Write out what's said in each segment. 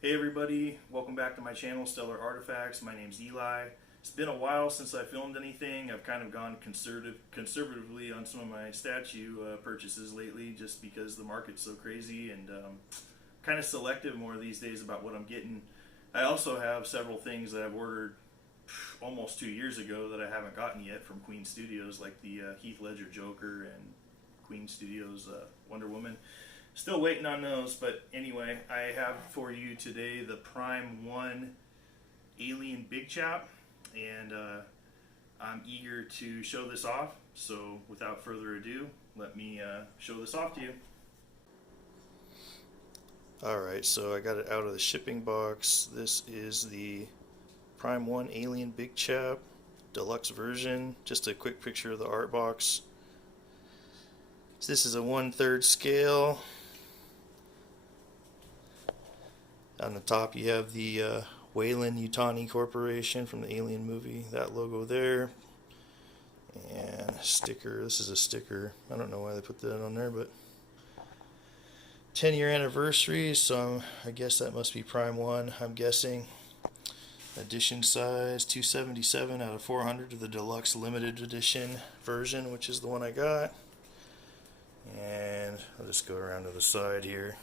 Hey everybody, welcome back to my channel, Stellar Artifacts. My name's Eli. It's been a while since I filmed anything. I've kind of gone conservatively on some of my statue purchases lately just because the market's so crazy and kind of selective more these days about what I'm getting. I also have several things that I've ordered almost 2 years ago that I haven't gotten yet from Queen Studios, like the Heath Ledger Joker and Queen Studios Wonder Woman. Still waiting on those, but anyway, I have for you today the Prime 1 Alien Big Chap, and I'm eager to show this off. So without further ado, let me show this off to you. Alright, so I got it out of the shipping box. This is the Prime 1 Alien Big Chap Deluxe version. Just a quick picture of the art box. So this is a 1/3 scale. On the top you have the Weyland-Yutani Corporation from the Alien movie, that logo there. And a sticker, this is a sticker, I don't know why they put that on there, but 10-year anniversary, so I guess that must be Prime 1, I'm guessing. Edition size 277 out of 400 of the Deluxe Limited Edition version, which is the one I got. And I'll just go around to the side here.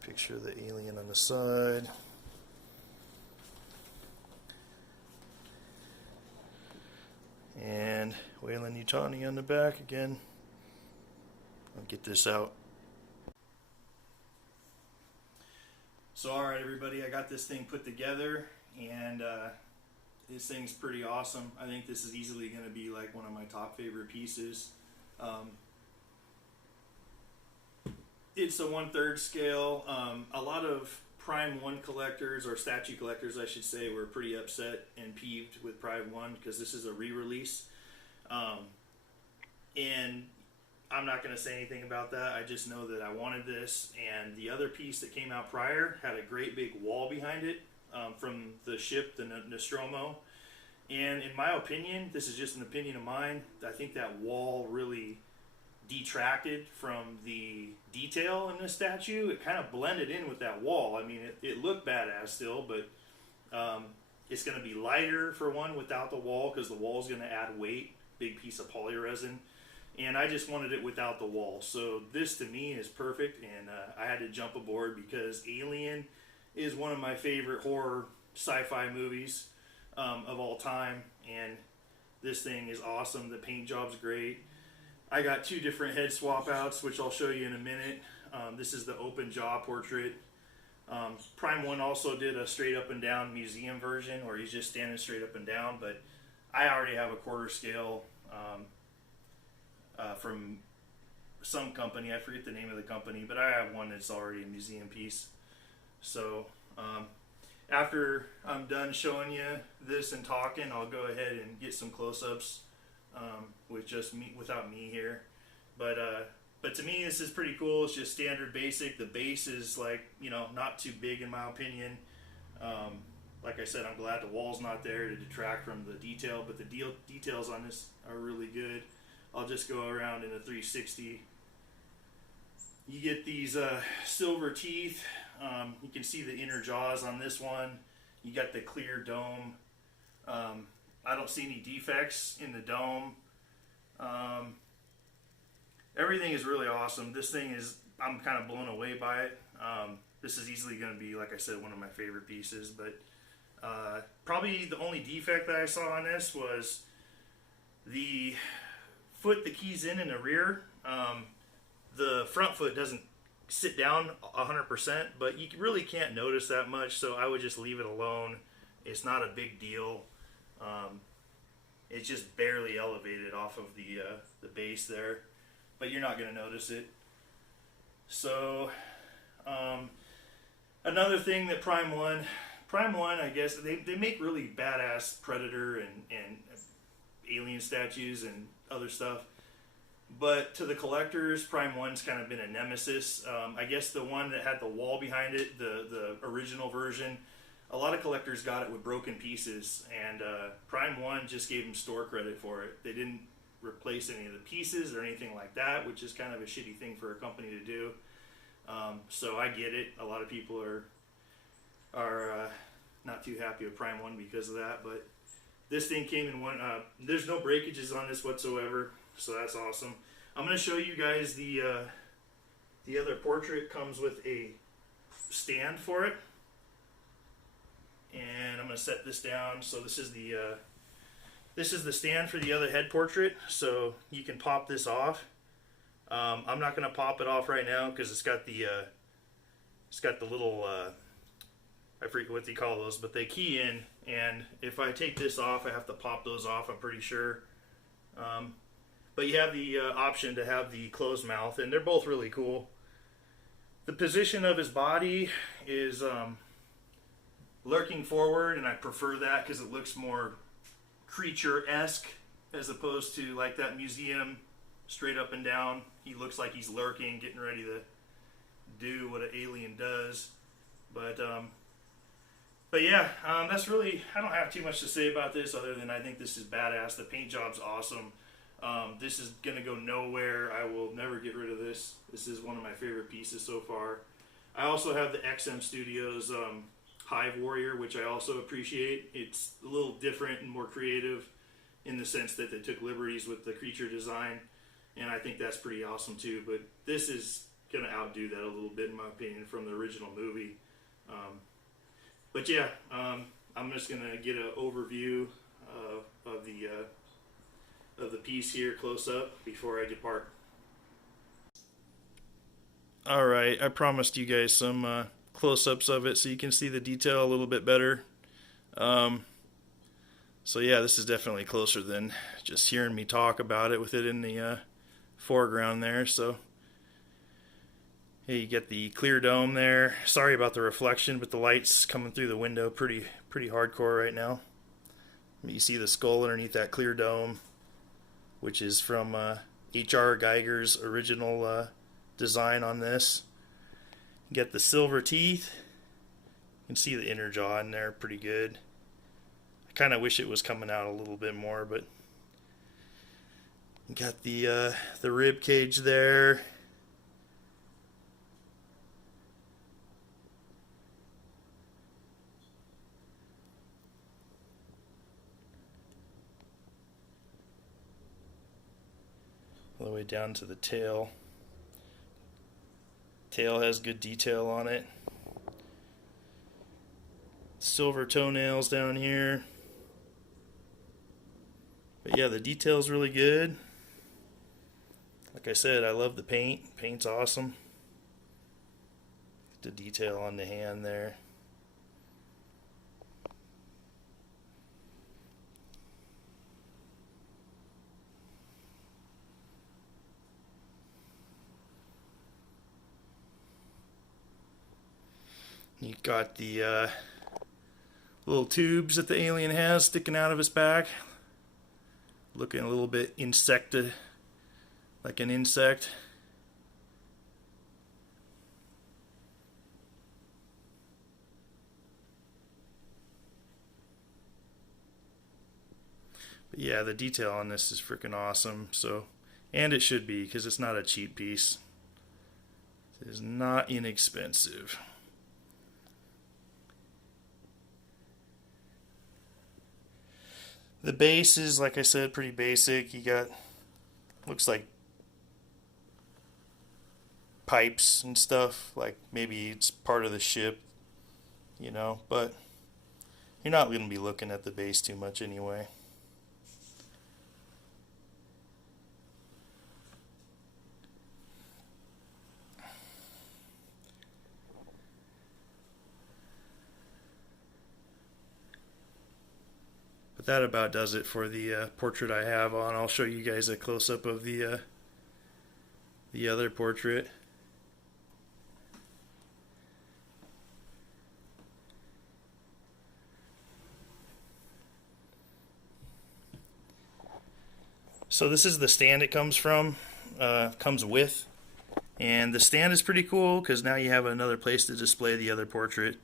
Picture of the alien on the side. And Weyland-Yutani on the back again. I'll get this out. So alright everybody, I got this thing put together, and this thing's pretty awesome. I think this is easily going to be like one of my top favorite pieces. It's a 1/3 scale. A lot of Prime 1 collectors, or statue collectors I should say, were pretty upset and peeved with Prime 1 because this is a re-release. And I'm not going to say anything about that. I just know that I wanted this, and the other piece that came out prior had a great big wall behind it from the ship, the Nostromo. And in my opinion, this is just an opinion of mine, I think that wall really detracted from the detail in this statue. It kind of blended in with that wall. I mean, it looked badass still, but it's going to be lighter for one without the wall, because the wall is going to add weight. Big piece of polyresin, and I just wanted it without the wall. So this to me is perfect, and I had to jump aboard because Alien is one of my favorite horror sci-fi movies of all time, and this thing is awesome. The paint job's great. I got two different head swap outs, which I'll show you in a minute. This is the open jaw portrait. Prime 1 also did a straight up and down museum version where he's just standing straight up and down, but I already have a 1/4 scale from some company. I forget the name of the company, but I have one that's already a museum piece. So after I'm done showing you this and talking, I'll go ahead and get some close-ups with just me, without me here. But to me this is pretty cool. It's just standard basic. The base is, like, you know, not too big in my opinion. Like I said, I'm glad the wall's not there to detract from the detail, but the details on this are really good. I'll just go around in a 360. You get these silver teeth. You can see the inner jaws on this one. You got the clear dome. I don't see any defects in the dome. Everything is really awesome. This thing is, I'm kind of blown away by it. This is easily going to be, like I said, one of my favorite pieces, but probably the only defect that I saw on this was the foot the key's in the rear. The front foot doesn't sit down 100%, but you really can't notice that much, so I would just leave it alone. It's not a big deal. It's just barely elevated off of the base there, but you're not going to notice it. So another thing that Prime 1, I guess, they make really badass Predator and Alien statues and other stuff. But to the collectors, Prime 1's kind of been a nemesis. I guess the one that had the wall behind it, the original version, a lot of collectors got it with broken pieces, and Prime 1 just gave them store credit for it. They didn't replace any of the pieces or anything like that, which is kind of a shitty thing for a company to do. So I get it. A lot of people are not too happy with Prime 1 because of that, but this thing came in one. There's no breakages on this whatsoever, so that's awesome. I'm going to show you guys the other portrait. Comes with a stand for it, and I'm going to set this down. So this is the stand for the other head portrait, so you can pop this off. I'm not going to pop it off right now because it's got the little I forget what they call those, but they key in, and if I take this off, I have to pop those off, I'm pretty sure. But you have the option to have the closed mouth, and they're both really cool. The position of his body is lurking forward, and I prefer that because it looks more creature-esque as opposed to like that museum straight up and down. He looks like he's lurking, getting ready to do what an alien does. But yeah, that's really, I don't have too much to say about this other than I think this is badass. The paint job's awesome. This is going to go nowhere. I will never get rid of this. This is one of my favorite pieces so far. I also have the XM Studios Hive Warrior, which I also appreciate. It's a little different and more creative in the sense that they took liberties with the creature design, and I think that's pretty awesome too. But this is going to outdo that a little bit in my opinion from the original movie. But yeah, I'm just going to get an overview of the piece here close up before I depart. Alright, I promised you guys some close-ups of it so you can see the detail a little bit better. So yeah, this is definitely closer than just hearing me talk about it with it in the foreground there. So hey, you get the clear dome there. Sorry about the reflection, but the light's coming through the window pretty hardcore right now. You see the skull underneath that clear dome, which is from H.R. Geiger's original design on this. You get the silver teeth. You can see the inner jaw in there pretty good. I kind of wish it was coming out a little bit more, but you got the rib cage there. All the way down to the tail. Tail has good detail on it. Silver toenails down here. But yeah, the detail's really good. Like I said, I love the paint. Paint's awesome. The detail on the hand there. You got the little tubes that the alien has sticking out of his back, looking a little bit insected, like an insect. But yeah, the detail on this is freaking awesome. So, and it should be, because it's not a cheap piece. It is not inexpensive. The base is, like I said, pretty basic. You got, looks like pipes and stuff, like maybe it's part of the ship, you know, but you're not going to be looking at the base too much anyway. But that about does it for the portrait I have on. I'll show you guys a close-up of the other portrait. So this is the stand it comes from, comes with, and the stand is pretty cool because now you have another place to display the other portrait.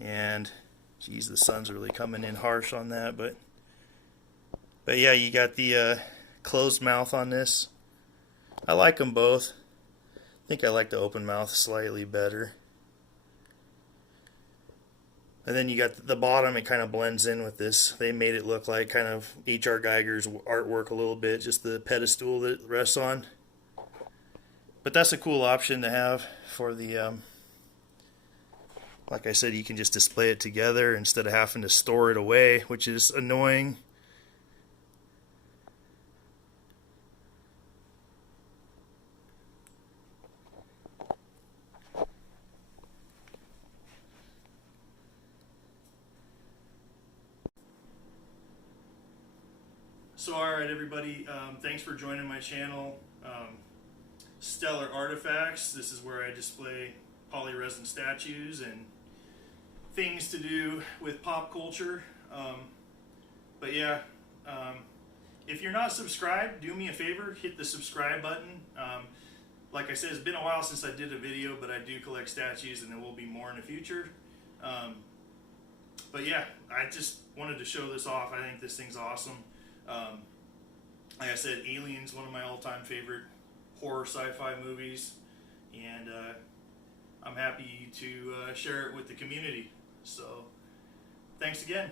And geez, the sun's really coming in harsh on that, but yeah, you got the closed mouth on this. I like them both. I think I like the open mouth slightly better. And then you got the bottom, it kind of blends in with this. They made it look like kind of H.R. Geiger's artwork a little bit, just the pedestal that it rests on. But that's a cool option to have for the, like I said, you can just display it together instead of having to store it away, which is annoying. So alright everybody, thanks for joining my channel, Stellar Artifacts. This is where I display polyresin statues and things to do with pop culture. But yeah, if you're not subscribed, do me a favor, hit the subscribe button. Like I said, it's been a while since I did a video, but I do collect statues and there will be more in the future. But yeah, I just wanted to show this off. I think this thing's awesome. Like I said, Alien's one of my all-time favorite horror sci-fi movies, and I'm happy to share it with the community. So, thanks again.